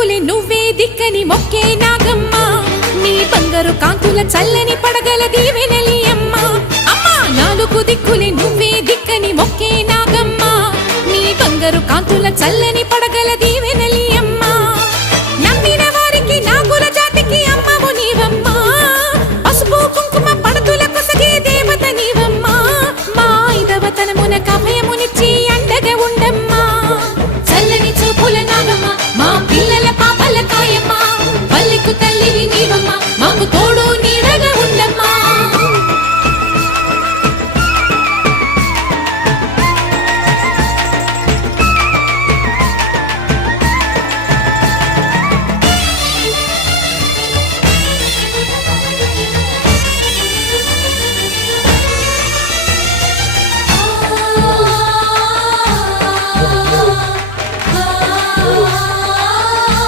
దిక్కులే నువ్వే దిక్కని మొక్కే నాగమ్మ నీ బంగారు కాంతుల చల్లని పడగల దీవెనలి అమ్మ అమ్మా నాలుగు దిక్కులే నువ్వే దిక్కని మొక్కే నాగమ్మ నీ బంగారు కాంతుల చల్లని పడగల దీవెనలి అమ్మ నమ్మిన వారికి నాగుల జాతికి అమ్మవు నీవమ్మా పసుపు కుంకుమ పడతుల కొసగే దేవత నీవమ్మా మా ఐదవతనమున కభయమునిచ్చి అండగా ఉండమ్మా చల్లని చూపుల నాగమ్మ మా పిల్లల పాపల కాయమ్మ పల్లెకు తల్లివి నీవమ్మ